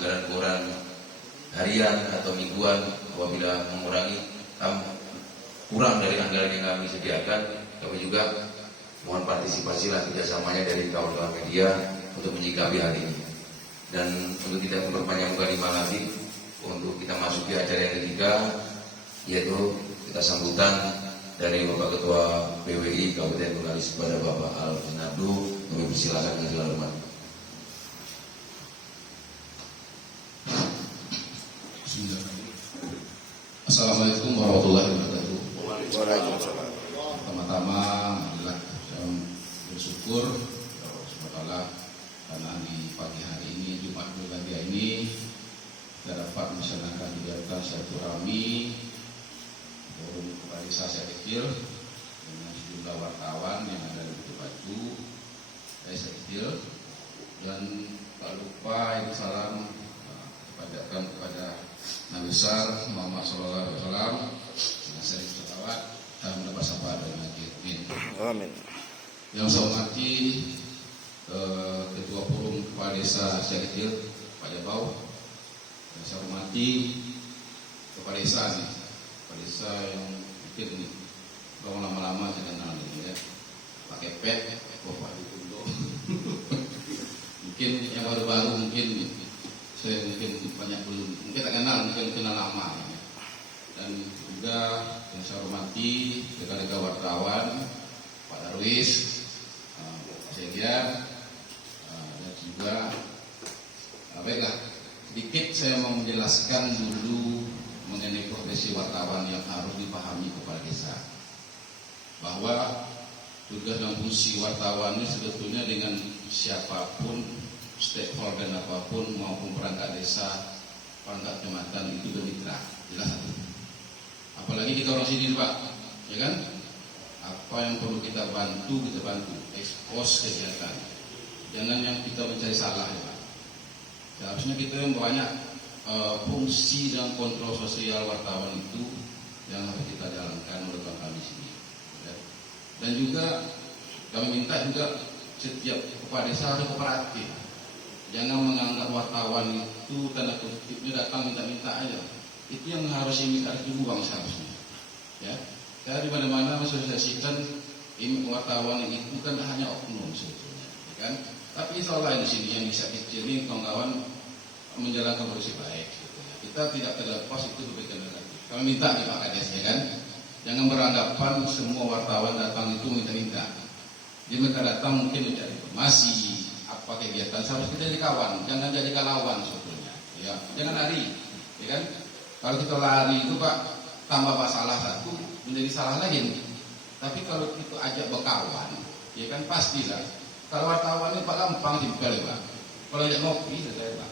anggaran koran harian atau mingguan. Apabila mengurangi kurang dari anggaran yang kami sediakan, kami juga mohon partisipasilah kerjasamanya dari kawan-kawan media untuk menyikapi hal ini. Dan untuk tidak memperpanjang kalimat lagi, untuk kita masuki acara yang ketiga, yaitu kita sambutan dari Bapak Ketua PWI Kabupaten Bengkalis kepada Bapak Al-Nabdu. Kami persilakan dengan segala hormat. Assalamualaikum warahmatullahi wabarakatuh. Waalaikumsalam. Pertama-tama adalah saya bersyukur kepada karena di pagi hari ini Jumat Berbahagia ini kita dapat melaksanakan kegiatan silaturahmi forum kepala desa saya kecil dengan sejumlah wartawan yang ada di Bukit Batu saya kecil, dan tak lupa ini salam kepada Nabi besar Muhammad Sallallahu Alaihi Wasallam dengan sering selawat dan mendapat syafaat dari Nabi. Amin. Yang saya hormati Ketua Forum Kepala Desa Siak Kecil Pak Jabau. Yang saya hormati Kepala Desa nih, Kepala Desa yang mungkin nih belum lama-lama saya kenal ini ya, pakai pet, Bapak Dikundo. Mungkin yang baru-baru mungkin saya mungkin banyak belum, mungkin tak kenal, mungkin kenal lama ya. Dan juga yang saya hormati rekan-rekan wartawan, Pak Darwis, Pak Segian, dan juga baiklah, sedikit saya mau menjelaskan dulu mengenai profesi wartawan yang harus dipahami kepala desa, bahwa tugas dan fungsi wartawan ini sebetulnya dengan siapapun, stakeholder apapun maupun perangkat desa, perangkat kecamatan itu bermitra, jelas satu. Apalagi kita orang sini Pak, ya kan? Apa yang perlu kita bantu, expose kegiatan. Jangan yang kita mencari salah ya Pak. Seharusnya kita yang banyak fungsi dan kontrol sosial wartawan itu yang harus kita jalankan menurut kami sini. Ya. Dan juga kami minta juga setiap kepala desa harus kooperatif. Jangan menganggap wartawan itu tanda kutipnya datang minta-minta aja. Itu yang harusnya minta dibuang seharusnya. Ya, karena di mana-mana mensosialisasikan wartawan itu kan hanya oknum sebetulnya, ya kan? Tapi insya Allah di sini yang bisa kecil ini kawan-kawan menjalankan profesi baik. Sebetulnya. Kita tidak terlepas itu berbicara negatif. Kami minta nih Pak Kades, ya kan? Jangan beranggapan semua wartawan datang itu minta-minta. Dia minta datang mungkin mencari informasi, apa kegiatan, seharusnya kita jadi kawan, jangan jadi lawan sebetulnya. Ya, jangan lari, ya kan? Kalau kita lari itu Pak tambah masalah satu menjadi salah lain. Tapi kalau kita ajak berkawan, ya kan pastilah. Kalau wartawan ini Pak gampang simpel ya Pak. Kalau ajak ngopi selesai Pak.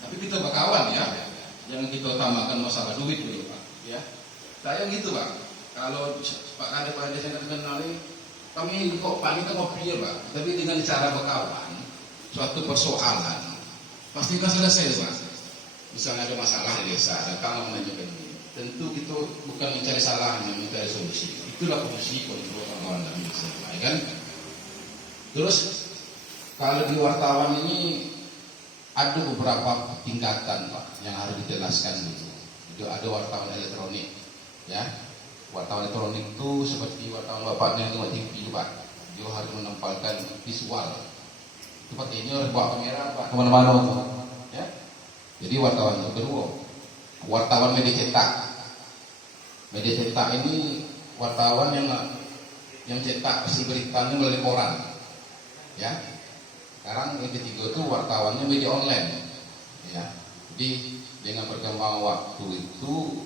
Tapi kita berkawan ya, jangan kita utamakan masalah duit dulu Pak. Ya, saya gitu Pak. Kalau Pak Kades Pak Kades yang kenal ini, kami kok Pak kita ngopi ya Pak. Tapi dengan cara berkawan, suatu persoalan pasti kan selesai Pak. Misalnya ada masalah di desa, datang menanyakan ini. Tentu kita bukan mencari salahnya, mencari solusi. Itulah fungsi kontrol kawan kami desa, ya kan? Terus kalau di wartawan ini ada beberapa tingkatan Pak yang harus dijelaskan dulu. Itu ada wartawan elektronik, ya. Wartawan elektronik itu seperti wartawan bapaknya yang TV Pak. Dia harus menempelkan visual. Itu pakai ini harus bawa kamera Pak kemana-mana Pak. Ya. Jadi wartawan yang kedua, wartawan media cetak. Media cetak ini wartawan yang cetak isi beritanya melalui koran. Ya. Sekarang yang ketiga itu wartawannya media online. Ya. Jadi dengan perkembangan waktu itu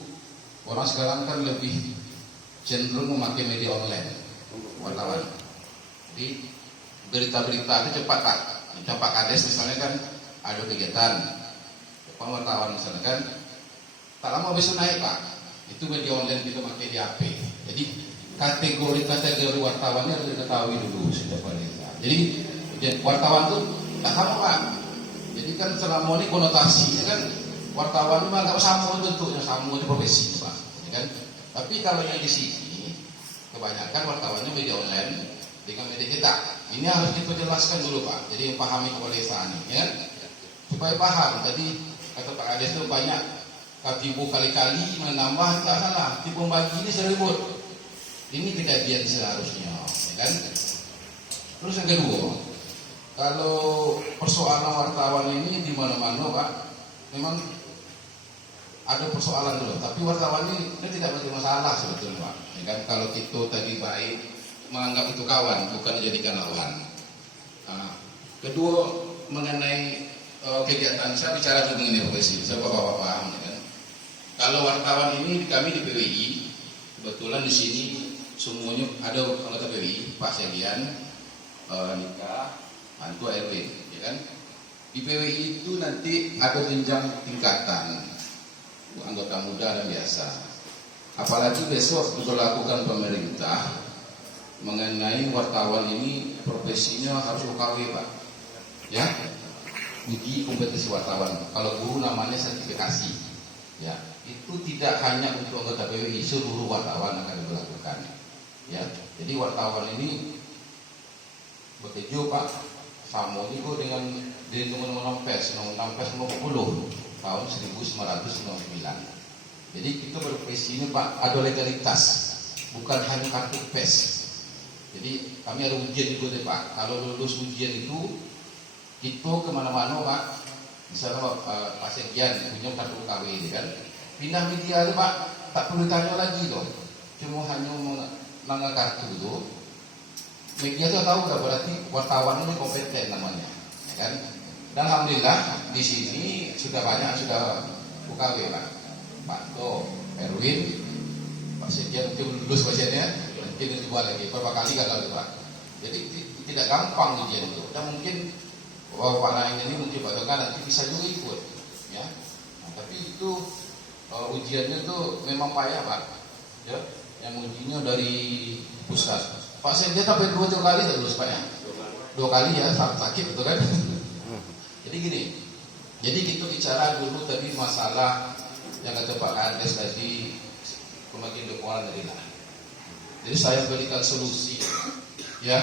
orang sekarang kan lebih cenderung memakai media online wartawan. Jadi berita-berita itu cepat Pak. Contoh Pak Kades misalnya kan ada kegiatan. Wartawan misalnya kan tak lama besok naik Pak, itu media online kita pakai di HP. Jadi kategori wartawannya harus diketahui dulu setiap desa. Jadi wartawan itu tak sama Pak. Jadi kan selama ini konotasinya kan wartawan itu menganggap sama bentuknya, sama di profesi Pak, ya kan? Tapi kalau yang di sini kebanyakan wartawannya media online dengan media cetak. Ini harus kita jelaskan dulu Pak. Jadi yang pahami kepala desa ini, ya kan? Supaya paham. Jadi kata Pak Kades itu banyak tipu kali-kali menambah, tidak salah. Tipu bagi ini seribut. Ini kejadian seharusnya, ya kan? Terus yang kedua, kalau persoalan wartawan ini di mana-mana Pak, memang ada persoalan dulu. Tapi wartawan ini tidak menjadi masalah sebetulnya Pak. Ya kan? Kalau kita tadi baik menganggap itu kawan, bukan dijadikan lawan. Nah, kedua mengenai kegiatan, saya bicara dulu mengenai profesi, saya bapak-bapak paham ya kan. Kalau wartawan ini kami di PWI, kebetulan di sini semuanya ada anggota PWI, Pak Sedian, Nika, Antu RW, ya kan. Di PWI itu nanti ada jenjang tingkatan, anggota muda dan biasa. Apalagi besok diberlakukan pemerintah mengenai wartawan ini profesinya harus UKW Pak, ya, uji kompetisi wartawan. Kalau guru namanya sertifikasi, ya, itu tidak hanya untuk anggota PWI, seluruh wartawan akan diberlakukan, ya. Jadi wartawan ini bekerja Pak, sama juga dengan Undang-Undang Pers, Undang-Undang Pers nomor 10 tahun 1999. Jadi kita berprofesi ini Pak ada legalitas, bukan hanya kartu pes. Jadi kami ada ujian juga deh Pak. Kalau lulus ujian itu kita kemana-mana Pak. Misalnya Pak Sekian punya kartu KW ini kan, pindah media deh Pak, tak perlu tanya lagi dong. Cuma hanya menanggal kartu itu, media itu tahu nggak berarti wartawan ini kompeten namanya, ya kan? Dan alhamdulillah di sini sudah banyak sudah UKW Pak. Pak To, Erwin, Pak Sekian mungkin lulus pasiennya, mungkin dibuat lagi berapa kali gagal Pak. Jadi tidak gampang ujian itu. Dan mungkin Pak Naing ini mungkin Pak Toga nanti bisa juga ikut, ya. Nah, tapi itu ujiannya itu memang payah Pak, ya. Yang ujinya dari pusat. Pak Sekian sampai 2 kali tak lulus Pak ya. 2 kali ya, sakit betul kan? Jadi gini, jadi kita bicara dulu tadi masalah yang kata Pak Kades tadi, pembagian dukungan dari mana. Jadi saya berikan solusi, ya.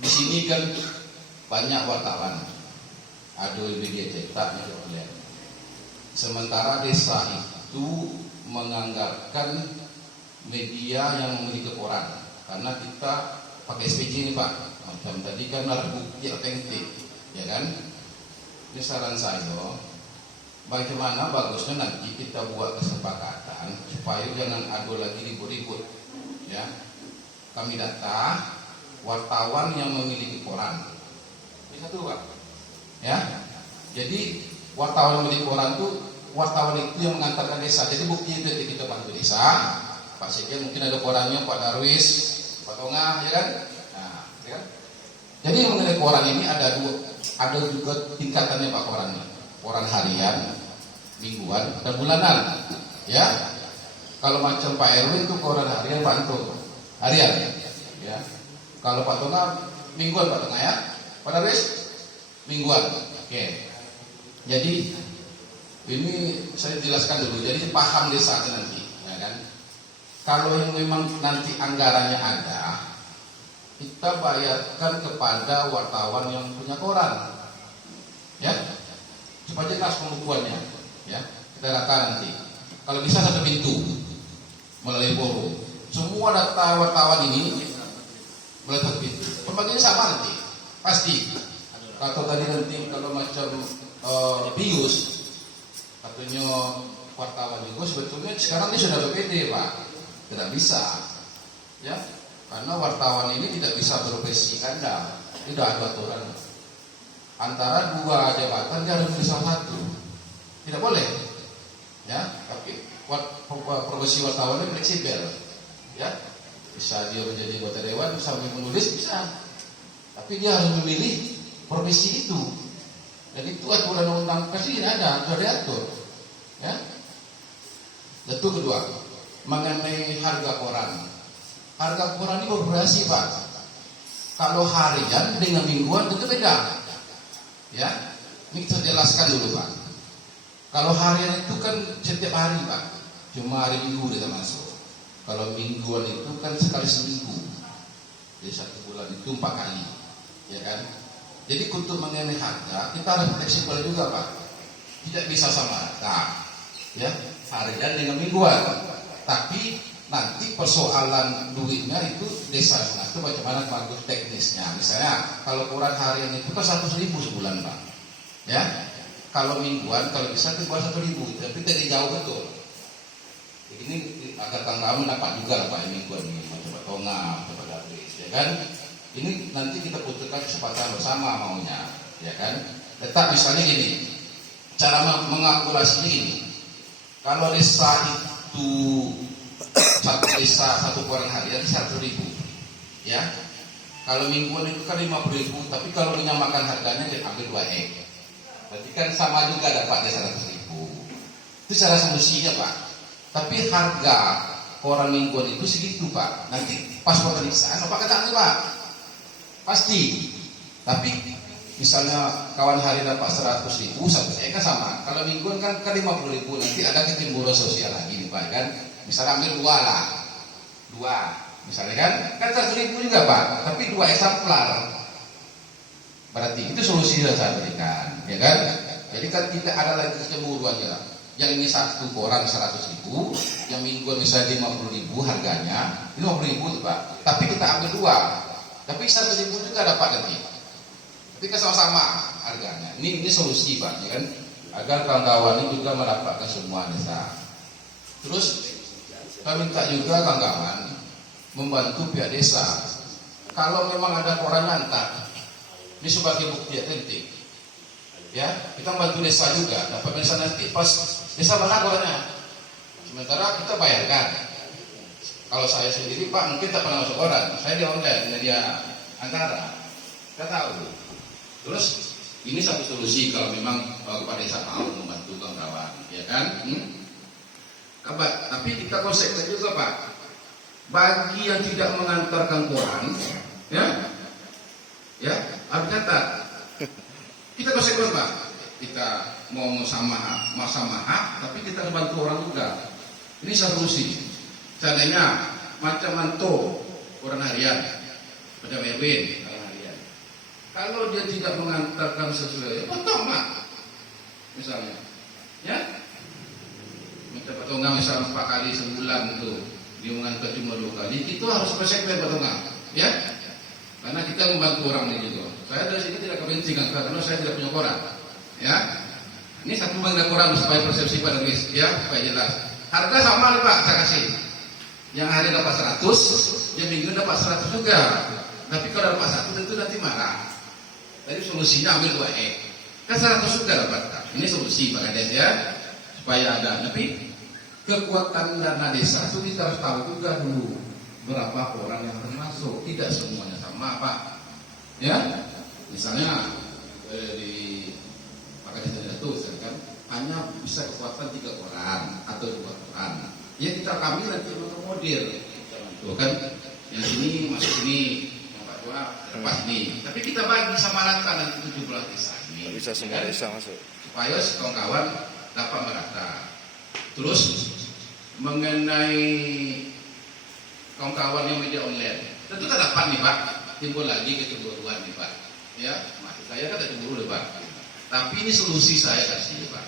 Di sini kan banyak wartawan, ada media cetak, media online. Sementara desa itu menganggarkan media yang memiliki koran, karena kita pakai SPJ ini Pak. Macam tadi kan ada bukti autentik, ya kan? Ini saran saya, bagaimana bagusnya nanti kita buat kesepakatan supaya jangan ada lagi ribut-ribut, ya. Kami data wartawan yang memiliki koran, bisa tuh Pak, ya. Jadi wartawan yang memiliki koran itu wartawan itu yang mengantarkan desa. Jadi bukti itu kita bantu desa. Pak Sekian mungkin ada korannya, Pak Darwis, Pak Tongah, ya kan. Nah, ya kan? Jadi mengenai koran ini ada juga tingkatannya Pak korannya. Koran harian, mingguan, dan bulanan, ya. Kalau macam Pak Erwin itu koran harian Pak Anto, harian, ya. Kalau Pak Tongah mingguan Pak Tongah, ya. Pak Darwis mingguan, oke. Jadi ini saya jelaskan dulu. Jadi paham desa nanti, ya kan. Kalau yang memang nanti anggarannya ada, kita bayarkan kepada wartawan yang punya koran, ya, supaya jelas pembukuannya, ya. Kita data nanti. Kalau bisa 1 pintu melalui forum. Semua data wartawan ini melalui 1 pintu. Pembagiannya sama nanti, pasti. Atau tadi nanti kalau macam Pius, katanya wartawan juga sebetulnya sekarang ini sudah BPD Pak, tidak bisa, ya. Karena wartawan ini tidak bisa profesi ganda, tidak ada aturan. Antara 2 jabatan dia harus pilih salah 1, tidak boleh, ya. Tapi profesi wartawan ini fleksibel, ya. Bisa dia menjadi anggota dewan, bisa menulis, bisa. Tapi dia harus memilih profesi itu. Dan itu aturan undang-undang pers ini ada, sudah diatur, ya. Itu kedua, mengenai harga koran. Harga koran ini bervariasi Pak. Kalau harian dengan mingguan itu beda, ya. Ini kita jelaskan dulu Pak. Kalau harian itu kan setiap hari Pak, cuma hari Minggu dia masuk. Kalau mingguan itu kan sekali seminggu. Jadi 1 bulan itu 4 kali, ya kan. Jadi untuk mengenai harga kita harus fleksibel juga Pak. tidak bisa sama rata, ya, harian dengan mingguan. Tapi nanti persoalan duitnya itu desa itu bagaimana bagus teknisnya. Misalnya kalau ukuran harian itu kan 100.000 sebulan, Pak. Ya, kalau mingguan kalau bisa itu 1.000, tapi tidak jauh betul. Ini agar kamu dapat juga lah Pak mingguan ini, coba tonga, coba habis, ya kan? Ini nanti kita butuhkan kesempatan bersama maunya, ya kan? Tetap misalnya gini, cara mengakurasinya ini, kalau desa itu satu desa satu orang harian 100.000, ya. Kalau mingguan itu kan 50.000, tapi kalau menyamakan harganya diambil 2 ek, berarti kan sama juga dapat 100.000. Itu cara solusinya Pak. Tapi harga orang mingguan itu segitu Pak. Nanti pas pemeriksaan Bapak katakan Pak, pasti. Tapi misalnya kawan hari dapat 100.000, 1 ek kan sama. Kalau mingguan kan 50.000, nanti ada kecemburuan sosial lagi nih Pak kan. Misalnya ambil 2 lah, 2 misalnya kan 100.000 juga Pak, tapi 2 eksemplar. Berarti itu solusi yang saya berikan, ya kan? Jadi kan tidak ada lagi kecemburuan ya. Yang ini satu orang 100.000, yang mingguan misalnya 50.000 harganya, 50.000 tuh Pak. Tapi kita ambil 2, tapi 100.000 juga dapat nanti. Tapi kan sama-sama harganya. Ini solusi Pak, ya kan? Agar kawan-kawan ini juga mendapatkan semua desa. Terus kami minta juga kawan-kawan membantu pihak desa. Kalau memang ada koran ngantar, ini sebagai bukti autentik. Ya, kita bantu desa juga. Dapat desa nanti pas desa mana korannya. Sementara kita bayarkan. Kalau saya sendiri Pak mungkin tak pernah masuk koran. Saya di online, media antara. Kita tahu. Terus ini satu solusi kalau memang kepala desa mau membantu kawan-kawan, ya kan? Tapi kita konsekuensi juga Pak. Bagi yang tidak mengantarkan koran, ya harus catat. Kita konsekuensi Pak. Kita mau sama, tapi kita membantu orang juga. Ini solusi. Seandainya macam manto orang harian, macam Erwin orang harian. Kalau dia tidak mengantarkan sesuai, potong Pak. Misalnya, ya. Minta potongan misalnya 4 kali sebulan itu, dia mengantar cuma 2 kali, itu harus konsekuensi potongan, ya. Karena kita membantu orang ini juga. Saya dari sini tidak kepentingan karena saya tidak punya koran, ya. Ini satu bangga koran supaya persepsi pada Luis, ya, supaya jelas. Harga sama nih Pak, saya kasih. Yang hari dapat 100, yang minggu dapat 100 juga. Tapi kalau dapat 1 tentu nanti marah. Jadi solusinya ambil 2 ek. Kan 100 juga dapat. Ini solusi Pak Kades ya, supaya ada. Tapi kekuatan dana desa itu kita harus tahu juga dulu berapa orang yang termasuk. Tidak semuanya sama Pak. Ya, misalnya di Pak Kades itu kan hanya bisa kekuatan 3 orang atau 2 orang. Ya kita kami nanti model, tuh kan, yang sini masuk sini, yang Pak Tua lepas ini. Tapi kita bagi sama rata nanti 17 desa ini. Bisa semua desa masuk. Supaya kawan-kawan dapat merata. Terus mengenai kawan-kawan yang media online, tentu tak dapat nih Pak, timbul lagi kecemburuan nih Pak. Ya, maksud saya kan cemburu Pak. Tapi ini solusi saya kasih Pak.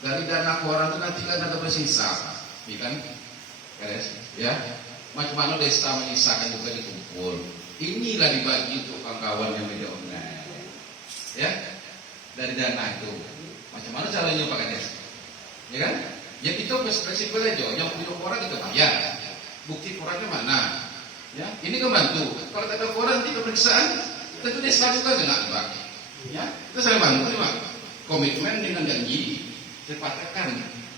Dari dana koran itu nanti kan ada bersisa, ya kan? Ya, macam-macam desa menyisakan juga dikumpul. Inilah dibagi untuk kawan-kawan yang media online. Ya, dari dana itu. Macam-mana caranya Pak Kades? Ya kan? Ya kita fleksibel aja. Yang punya koran kita bayar. Bukti korannya mana? Ya, ini kebantu. Kalau tak ada koran di pemeriksaan, tentu desa juga kena Pak. Ya, itu saya bantu Pak. Komitmen dengan janji. Saya katakan,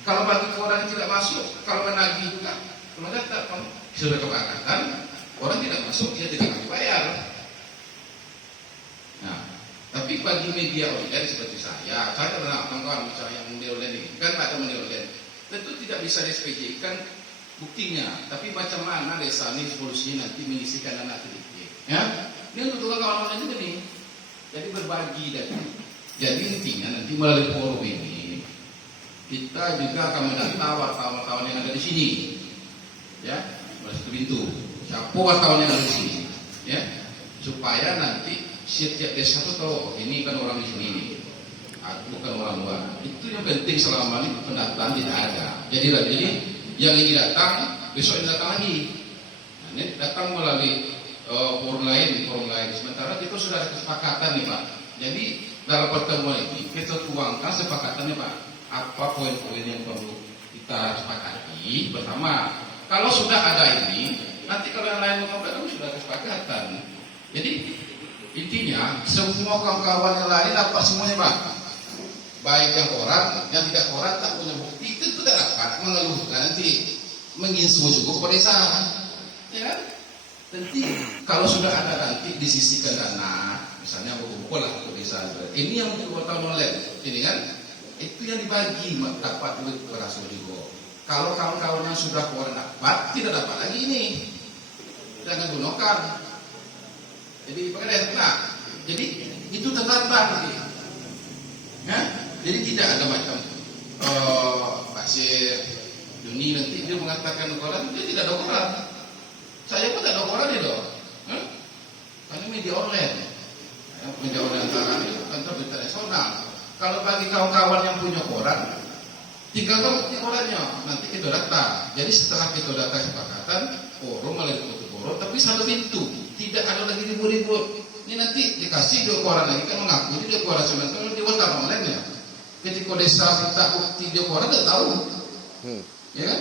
kalau bagi orang tidak masuk, kalau menagih juga, kalau datang sudah kepakatan, orang tidak masuk, dia tidak akan dibayar. Nah, tapi bagi media online seperti saya pernah kawan-kawan misalnya yang media online ini, kan ada media online, tentu tidak bisa dispesifikan buktinya, tapi macam mana desa ini solusinya nanti mengisikan dana sedikit. Ya, ini untuk kawan-kawan juga nih. Jadi berbagi dan jadi intinya nanti melalui forum ini kita juga akan mendata wartawan yang ada di sini, ya, masuk pintu. Siapa wartawan yang ada di sini, ya, supaya nanti setiap desa itu tahu ini kan orang di sini, bukan orang luar. Itu yang yang penting selama ini pendaftaran tidak ada. Jadi yang ini datang, besok ini datang lagi. Nah, ini datang melalui forum lain. Sementara kita sudah ada kesepakatan nih Pak. Jadi dalam pertemuan ini kita tuangkan sepakatannya Pak. Apa poin-poin yang perlu kita sepakati bersama. Kalau sudah ada ini, nanti kalau yang lain mengobrol sudah kesepakatan. Jadi intinya semua kawan-kawan yang lain dapat semuanya Pak. Baik yang koran, yang tidak koran tak punya bukti itu tidak dapat mengeluhkan nanti menginsu juga kepada desa. Ya, nanti kalau sudah ada nanti disisihkan dana, misalnya buku lah ke desa. Ini yang dibuat oleh ini kan, itu yang dibagi dapat duit berasal juga. Kalau kawan-kawan yang sudah koran dapat, tidak dapat lagi ini, jangan gunakan. Jadi pakai nah, jadi itu terlambat nanti. Ya? Jadi tidak ada macam Pasir Juni nanti dia mengatakan koran, dia tidak ada koran. Saya pun tidak ada koran itu. Karena media online. Media online kantor berita nasional. Kalau bagi kawan-kawan yang punya koran, tinggal bukti korannya. Nanti kita data. Jadi setelah kita data kesepakatan, forum melalui forum, tapi satu pintu. Tidak ada lagi ribut-ribut. Ini nanti dikasih dua koran lagi kan mengaku dia koran sementara dia buat online ya. Ketika desa minta bukti dia koran tidak tahu, ya kan?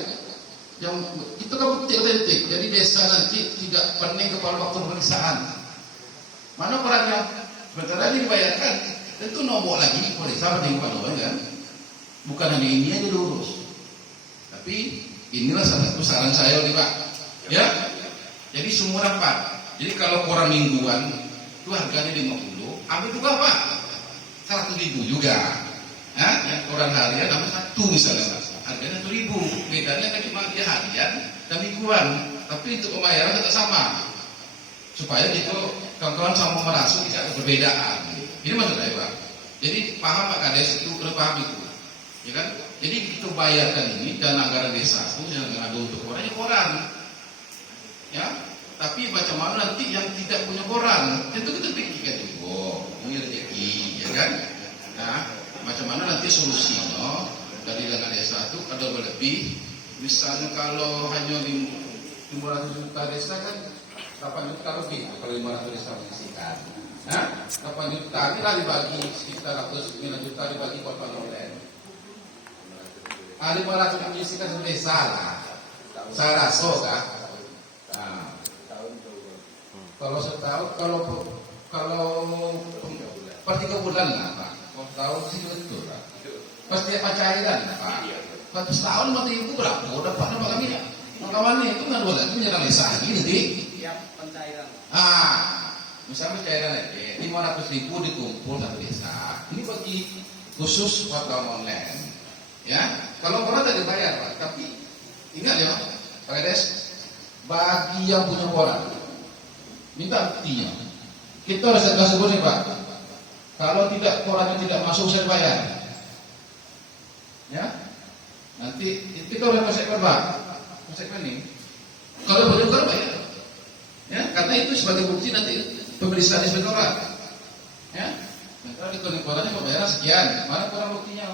Yang itu kan bukti otentik. Jadi desa nanti tidak pening kepala waktu pemeriksaan. Mana korannya? Sementara ini dibayarkan, tentu nombok lagi di desa pening kepala kan? Bukan hanya ini aja diurus. Tapi inilah salah satu saran saya nih Pak. Ya, jadi semua dapat. Jadi kalau koran mingguan itu harganya 50, ambil juga Pak 100.000 juga. Yang koran harian ambil 1 misalnya harganya 1.000. Bedanya kan cuma dia harian dan mingguan, tapi untuk pembayaran tetap sama. Supaya itu kawan-kawan sama merasa tidak ada perbedaan. Ini maksud saya Pak. Jadi paham Pak Kades itu, udah paham itu, ya kan? Jadi kita bayarkan ini dan anggaran desa itu yang ada untuk koran, ya. Tapi macam mana nanti yang tidak punya koran, tentu kita pikirkan juga, ini rezeki, ya kan? Nah, macam mana nanti solusinya dari dana desa itu ada berlebih. Misalnya kalau hanya 500 juta desa kan 8 juta lebih kalau 500 desa mengisikan. Nah, 8 juta ini lah dibagi sekitar 9 juta dibagi korban online. 500 mengisikan desa lah. Saya rasa kan. Nah, kalau setahun kalau per 3 bulan lah Pak. Kalau tahun sih betul lah. Pasti apa cairan Pak. Satu tahun mati ibu berapa? Udah dapat apa kami ya? Kawan itu nggak boleh itu menyerang desa gini nanti. Tiap pencairan. Misalnya cairan aja 500.000 dikumpul satu desa. Ini bagi khusus wartawan online. Ya, kalau koran tidak dibayar Pak. Tapi ingat ya Pak Kades, bagi yang punya koran minta buktinya. Kita harus kasih nih Pak. Kalau tidak korannya tidak masuk saya bayar. Ya, nanti kita udah konsekuensi Pak. Konsekuensi. Kalau boleh koran bayar. Ya, karena itu sebagai bukti nanti pemeriksaan inspektorat. Ya, nanti di korannya pembayaran sekian. Mana koran buktinya?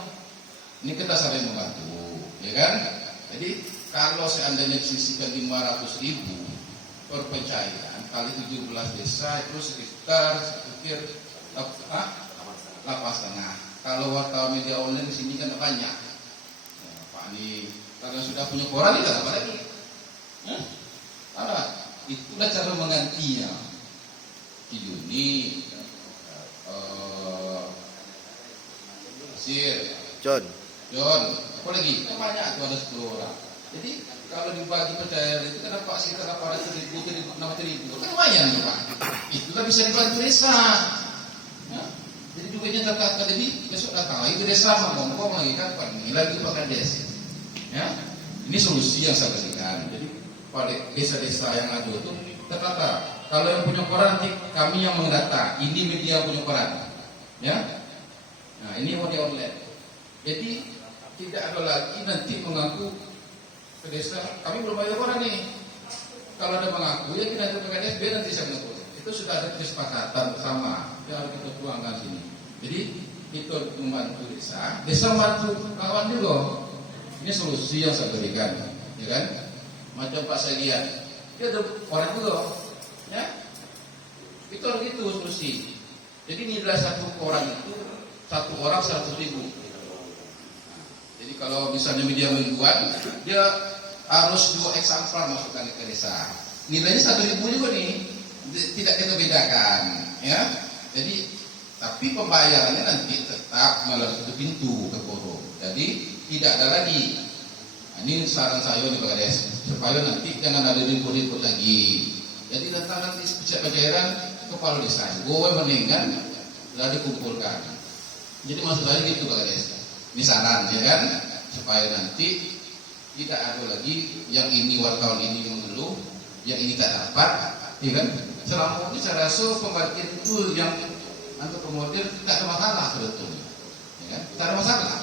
Ini kita saling membantu, ya kan? Jadi kalau seandainya disisihkan 500.000 per pencairan kali 17 desa itu sekitar saya pikir 8,5. Kalau wartawan media online di sini kan banyak. Ya, Pak ini karena sudah punya koran tidak apa lagi. Karena itulah cara menggantinya. Di Juni, Pasir, John, apa lagi? Itu banyak itu ada 10 orang. Jadi kalau dibagi percaya itu kan Pak sekitar 800.000, 600.000 kan lumayan Pak. Itulah bisa dibantu desa. Ya. Jadi juga ini terkait jadi besok datang lagi ke desa ngomong lagi kan panggil lagi Pak Kades. Ya. Ini solusi yang saya berikan. Jadi pada desa-desa yang ada itu tertata. Kalau yang punya koran nanti kami yang mendata. Ini media yang punya koran. Ya. Nah, ini media online. Jadi tidak ada lagi nanti mengaku ke desa kami belum bayar koran nih. Kalau ada mengaku ya kita ke KDSB nanti saya mengaku. Itu sudah ada kesepakatan bersama yang harus kita tuangkan sini. Jadi Itu membantu desa membantu kawan juga. Ini solusi yang saya berikan, ya kan? Macam Pak Sedian, dia ada orang juga, ya. Itu gitu solusi. Jadi nilai satu orang itu 100.000. Jadi kalau misalnya media mingguan, dia harus 2 eksemplar masukkan ke desa. Nilainya 1.000 juga nih, tidak kita bedakan, ya. Jadi tapi pembayarannya nanti tetap melalui satu pintu ke forum. Jadi tidak ada lagi. Nah, ini saran saya nih Pak Kades, supaya nanti jangan ada ribut-ribut lagi. Jadi datang nanti pencairan kepala desa, gue mendingan sudah dikumpulkan. Jadi maksud saya gitu Pak Kades. Ini saran ya kan, supaya nanti tidak ada lagi yang ini wartawan ini mengeluh, yang ini tak dapat, ya kan? Selama ini saya rasa pembagian itu yang untuk kemudian tidak ada masalah sebetulnya, ya kan? Tidak ada masalah.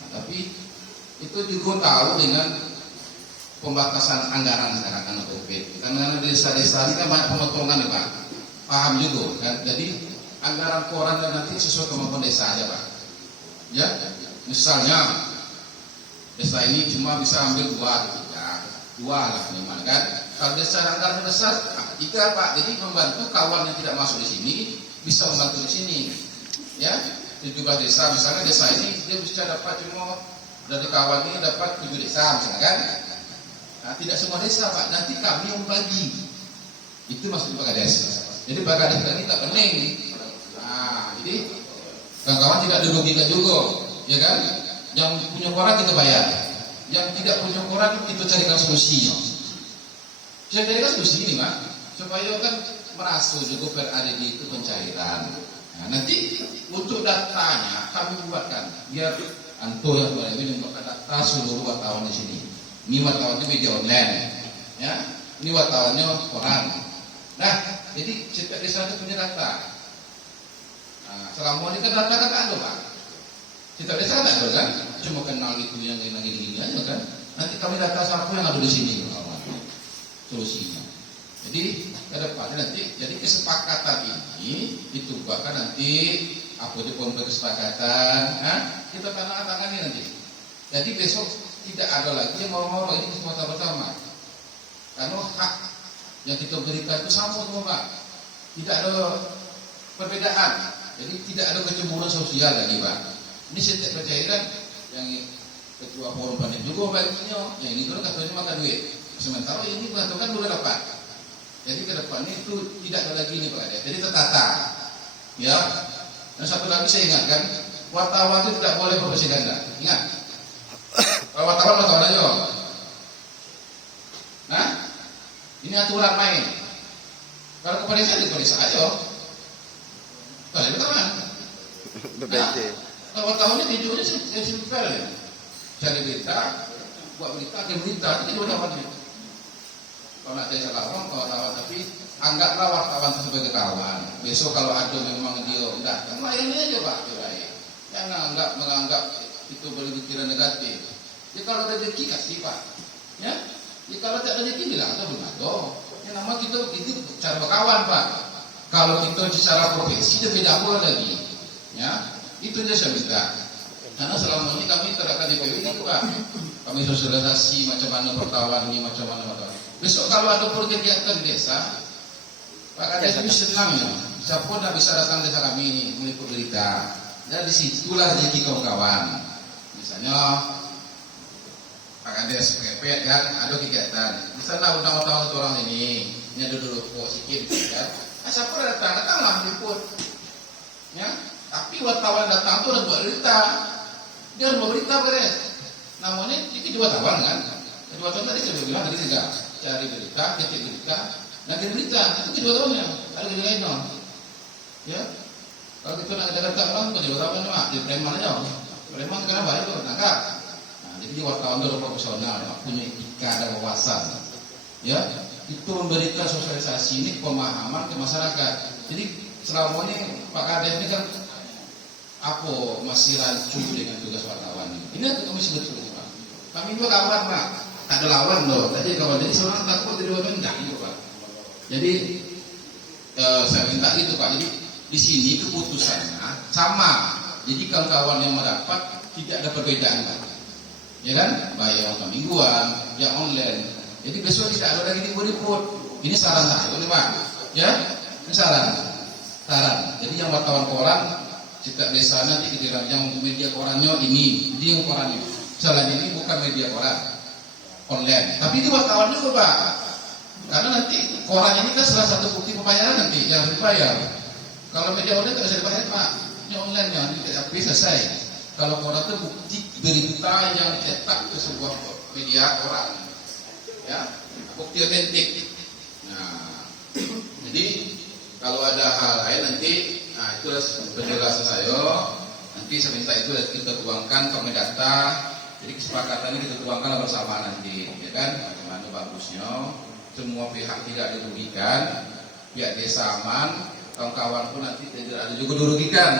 Nah, tapi itu juga tahu dengan pembatasan anggaran sekarang kan untuk karena desa-desa ini kan banyak pemotongan nih Pak, paham juga kan? Jadi anggaran koran dan nanti sesuai kemampuan desa aja Pak. Ya, misalnya desa ini cuma bisa ambil 2 lah minimal kan. Kalau desa anggarannya besar, 3 Pak. Jadi membantu kawan yang tidak masuk di sini bisa membantu di sini. Ya, 17 desa misalnya desa ini dia bisa dapat cuma dari kawan ini dapat 7 desa misalnya kan. Nah, tidak semua desa Pak. Nanti kami yang bagi. Itu maksud Pak Kades. Jadi Pak Kades ini tak pening. Nah, jadi kawan-kawan tidak dirugikan juga, ya kan? Yang punya koran kita bayar, yang tidak punya koran itu carikan solusinya. Saya carikan solusi ini, Pak, supaya kan merasa juga PRADD itu pencairan. Nah, nanti untuk datanya kami buatkan, biar Anto yang ini membuatkan data seluruh wartawan di sini. Ini wartawannya media online, ya. Ini wartawannya koran. Nah, jadi setiap desa itu punya data. Nah, selama ini kan data kan tak ada Pak. Kita desa tak ada kan, cuma kenal itu yang gini aja kan. Nanti kami data siapa yang ada di sini, kawan. Solusinya. Jadi ke depannya nanti, jadi kesepakatan ini itu bahkan nanti apa itu kompleks kesepakatan, kita tangani nanti. Jadi besok tidak ada lagi yang mau ini semua bersama. Karena hak yang kita berikan itu sama semua Pak. Tidak ada perbedaan. Jadi tidak ada kecemburuan sosial lagi Pak. Ini setiap pencairan yang ketua forum panen juga baiknya, yang ini kan katanya makan duit. Sementara ini mengatakan boleh dapat. Jadi ke depan itu tidak ada lagi ini Pak. Jadi tertata. Ya. Dan satu lagi saya ingatkan, wartawan itu tidak boleh profesi ganda. Ingat. Kalau wartawan aja. Nah, ini aturan main. Kalau kepolisian di polisi aja. Kalau itu kan. Nah, wartawannya tidurnya simpel ya. Cari berita, buat berita, ada berita, itu wartawannya. Kalau nak jadi wartawan, tapi anggaplah wartawan sebagai kawan. Besok kalau ada memang dia datang, layani aja Pak. Jangan menganggap itu berpikiran negatif. Ya kalau ada rezeki kasih Pak. Ya, kalau tak ada rezeki bilang ada belum ada. Ya nama kita itu cara berkawan Pak. Kalau kita secara profesi itu beda pula lagi. Ya, itu saja saya minta. Karena selama ini kami terdapat di PWI itu Pak. Kami sosialisasi macam mana wartawan ini, macam mana wartawan. Besok kalau ada kegiatan di desa, Pak Kades ini senang ya. Siapa pun tidak bisa datang desa kami ini meliput berita. Dan disitulah rezeki kawan-kawan. Misalnya Pak Kades PKP kan ada kegiatan. Misalnya undang-undang orang ini ada dulu kok sikit kan. Siapa datanglah meliput. Ya, tapi wartawan datang itu harus buat berita. Dia harus berita beres. Namanya itu wartawan kan. Kedua tahun tadi saya bilang tadi tidak cari berita, ketik berita, nanti berita itu kedua tahunnya. Ada kedua lainnya. Ya, kalau kita nak datang orang kedua tahunnya mak di preman aja. Preman sekarang baik tuh tangkap. Nah, jadi wartawan itu profesional, punya etika dan wawasan. Ya, itu memberikan sosialisasi ini pemahaman ke masyarakat. Jadi selama ini Pak Kades ini kan apa masih rancu dengan tugas wartawan ini. Ini aku kami sebut Pak. Kami itu kawan Pak, tak ada lawan loh. Tadi kawan jadi seorang takut tidak mendak itu Pak. Jadi saya minta itu Pak. Jadi di sini keputusannya sama Jadi kawan-kawan yang mendapat tidak ada perbedaan, ya kan? Baik yang mingguan, yang online. Jadi besok tidak ada lagi ribut-ribut. Ini saran saya, nih Pak. Ya, ini saran. Jadi yang wartawan koran, jika desa nanti yang media korannya ini, dia yang korannya. Misalnya ini bukan media koran, online. Tapi ini wartawan juga Pak. Karena nanti koran ini kan salah satu bukti pembayaran nanti yang harus dibayar. Kalau media online tidak bisa dibayar Pak. Ini online ya, tapi selesai. Kalau koran itu bukti berita yang cetak ke sebuah media koran, ya, bukti otentik. Nah, jadi kalau ada hal lain nanti, nah itu penjelasan saya. Nanti saya minta itu kita tuangkan ke data. Jadi kesepakatannya kita tuangkan bersama nanti, ya kan? Bagaimana bagusnya? Semua pihak tidak dirugikan, pihak desa aman, kawan-kawan pun nanti tidak ada juga dirugikan.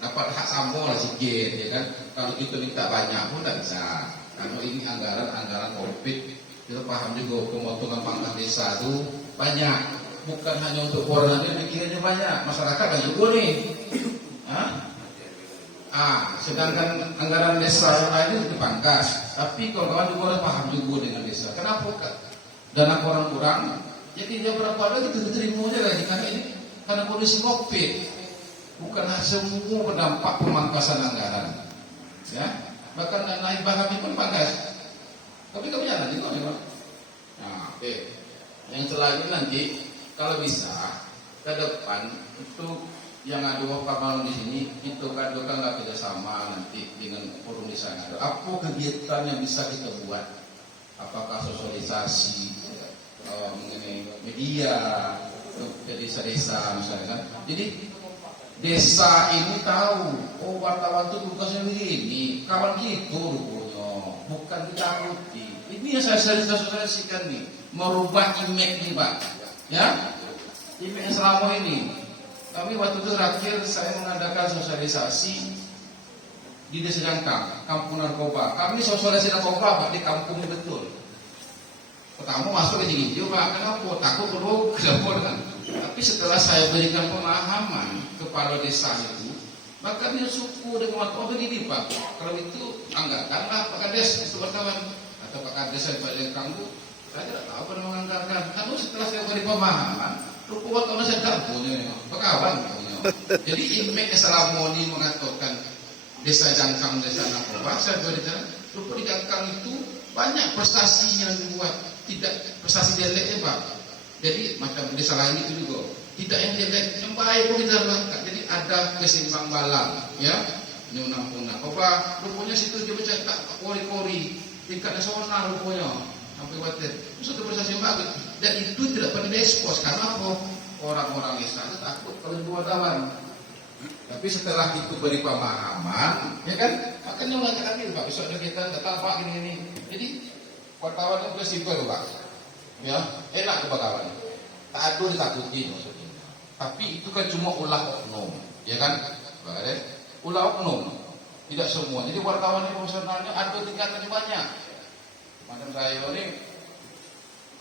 Dapat hak sama lah sedikit, ya kan? Kalau kita minta banyak pun tidak bisa. Karena ini anggaran COVID, kita paham juga pemotongan pangkat desa itu banyak. Bukan hanya untuk orang nanti mikirnya banyak, masyarakat banyak juga nih. Sedangkan anggaran desa yang lain itu dipangkas. Tapi kawan-kawan juga harus paham juga dengan desa. Kenapa kan? Dana kurang-kurang, jadi dia berapa lagi kita terima aja lagi karena kondisi COVID. Bukan semua berdampak pemangkasan anggaran, ya. Bahkan naik bahan pun pangkas. Tapi kami jangan juga, ya. Nah, oke. Yang selanjutnya nanti kalau bisa ke depan untuk yang ada kapal di sini itu kan nggak kerjasama nanti dengan forum di sana. Apa kegiatan yang bisa kita buat? Apakah sosialisasi mengenai media ke desa-desa misalnya kan? Jadi desa ini tahu, oh wartawan itu tugasnya begini, kawan gitu rupanya, bukan ditakuti. Ini yang saya sosialisasikan nih, merubah image nih Pak, ya, image yang selama ini. Kami waktu itu terakhir saya mengadakan sosialisasi di Desa Jangkang, Kampung Narkoba. Kami sosialisasi narkoba Pak di kampung betul. Pertama masuk ke hijau Pak, kenapa? Takut dulu kenapa kan? Tapi setelah saya berikan pemahaman kepada desa itu, maka dia suku dengan oh begini Pak. Kalau itu anggarkanlah Pak Kades itu wartawan atau Pak Kades saya pada kamu, saya tidak tahu pada menganggarkan. Tapi setelah saya beri pemahaman, rupanya kalau saya tak punya pekawan punya. Jadi image selama ini mengatakan desa Jangkang, desa Narkoba, saya berikan rupanya di Jangkang itu banyak prestasi yang dibuat, tidak prestasi jeleknya Pak. Jadi macam desa lain itu juga tidak yang jelek, yang baik pun kita lakukan. Jadi ada keseimbangan, ya. Ini undang-undang. Rupanya situ dia mencetak kori-kori tingkat nasional rupanya sampai khawatir. Itu satu prestasi yang bagus. Dan itu tidak pernah diekspos karena apa? Orang-orang desa itu takut kalau wartawan. Tapi setelah itu beri pemahaman, ya kan? Makanya mengatakan ini Pak, besoknya kita kata Pak ini. Jadi wartawan itu fleksibel Pak. Ya, enak ke kawan. Tak ada ditakuti maksudnya. Tapi itu kan cuma ulah oknum, ya kan? Pak Kades, ulah oknum. Tidak semua. Jadi wartawan ini profesionalnya ada tingkatannya banyak. Macam saya ini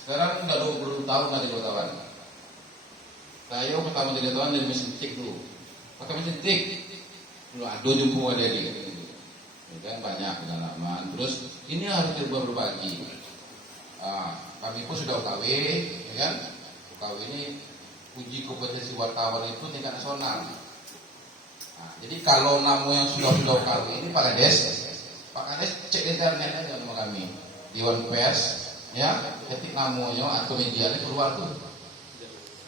sekarang sudah 20 tahun dari wartawan. Saya pertama jadi wartawan dari mesin tik dulu. Pakai mesin tik. Dulu ada jumpa ada di gitu. Ya kan banyak pengalaman. Terus ini harus berbagi. Kami pun sudah UKW, ya kan? UKW ini uji kompetensi wartawan itu tingkat nasional. Nah, jadi kalau nama yang sudah UKW ini Pak Kades cek internet aja sama kami, Dewan Pers, ya, ketik namanya atau medianya keluar tuh.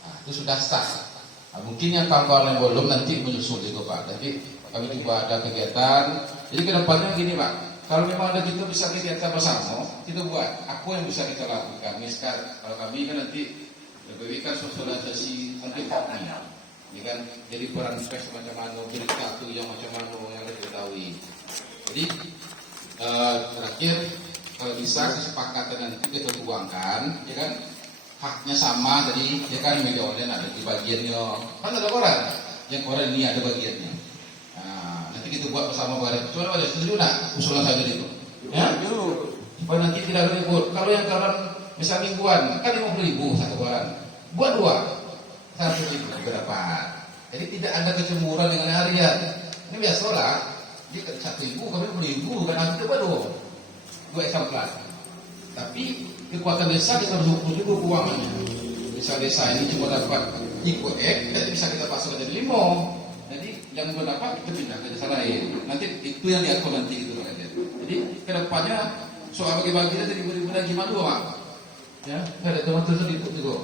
Nah, itu sudah sah. Nah, mungkin yang kawan-kawan yang belum nanti menyusul juga Pak. Jadi kami juga ada kegiatan. Jadi kedepannya gini Pak. Kalau memang ada kita bisa kegiatan bersama, kita buat apa yang bisa kita lakukan. Misalkan kalau kami kan nanti lebih kan sosialisasi mungkin kopi, ya kan? Jadi peran pers macam mana, berita itu yang macam mana yang kita ketahui. Jadi terakhir kalau bisa kesepakatan nanti kita tuangkan, ya kan? Haknya sama tadi, ya kan? Media online ada di bagiannya, kan ada koran, yang koran ini ada bagiannya. Kita buat bersama bareng. Coba ada setuju nak usulan saya itu? Ya. Supaya nanti tidak ribut. Kalau yang koran misal mingguan kan 50.000 satu koran. Buat 2, 1.000 berapa? Jadi tidak ada kecemburuan dengan harian. Ini biasa lah. Dia kan 1.000, kami 10.000, kan aku coba dong 2 eksemplar. Tapi kekuatan desa kita harus ukur juga keuangannya. Misal desa ini cuma dapat ikut nanti bisa kita pasang jadi 5. Jadi yang berdapat kita pindah ke desa lain. Nanti itu yang diatur nanti gitu kan. Jadi kedepannya soal bagi-bagi kita jadi benar-benar gimana dua, Pak? Ya, ada teman-teman seribut juga.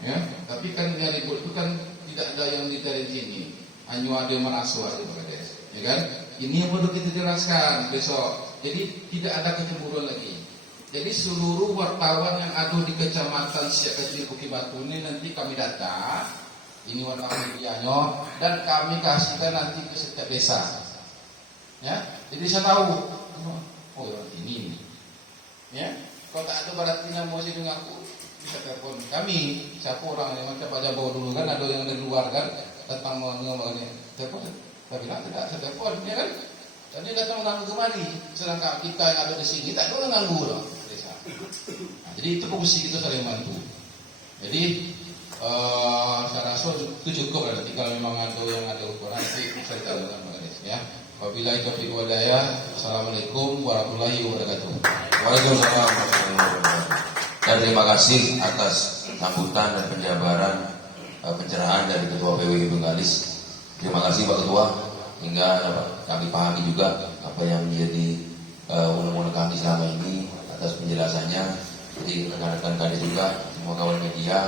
Ya, tapi kan yang ribut itu kan tidak ada yang ditarik sini. Hanya ada yang merasuk aja, Pak Kades. Ya kan? Ini yang perlu kita jelaskan besok. Jadi tidak ada kecemburuan lagi. Jadi seluruh wartawan yang ada di kecamatan Siak Kecil Bukit Batu ini nanti kami data. Ini wartawan medianya dan kami kasihkan nanti ke setiap desa. Ya, jadi saya tahu. Oh ini. Ya, kalau tak ada berarti mau sih dengan aku bisa telepon kami. Siapa orang yang macam Pak Jabo dulu kan ada yang dari luar kan datang mengenai telepon. Tapi bilang tidak saya telepon, ya kan? Dan dia datang mengganggu kemari. Sedangkan kita yang ada di sini tak ada mengganggu loh desa. Nah, jadi itu fungsi kita saling bantu. Jadi saya rasa itu cukup lah. Kalau memang ada yang ada ukuran nanti saya tahukan Pak Kades ya. Wabillahi taufiq wal hidayah. Assalamualaikum warahmatullahi wabarakatuh. Waalaikumsalam warahmatullahi wabarakatuh. Dan terima kasih atas sambutan dan penjabaran pencerahan dari Ketua PWI Bengkalis. Terima kasih Pak Ketua, hingga kami pahami juga apa yang menjadi undang-undang kami selama ini atas penjelasannya. Jadi rekan-rekan kami juga, semua kawan media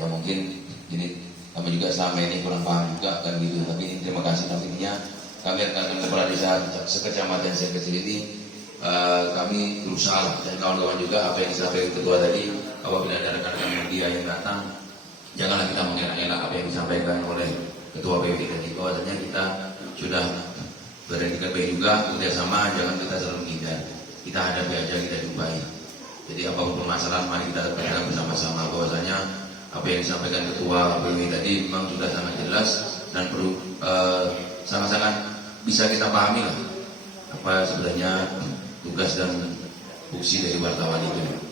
yang mungkin ini kami juga selama ini kurang paham juga kan gitu. Tapi terima kasih nantinya kami akan kepala desa sekecamatan Siak Kecil ini kami berusaha dan kawan-kawan juga apa yang disampaikan ketua tadi, apabila ada rekan-rekan media yang datang janganlah kita mengelak-elak apa yang disampaikan oleh ketua PWI tadi. Bahwasanya kita sudah berdedikasi baik juga kerjasama, jangan kita selalu menghindar, kita hadapi aja, kita jumpai. Jadi apapun permasalahan mari kita bergerak bersama-sama. Bahwasanya apa yang disampaikan ketua PWI tadi memang sudah sangat jelas dan perlu sangat-sangat bisa kita pahami lah apa sebenarnya tugas dan fungsi dari wartawan itu.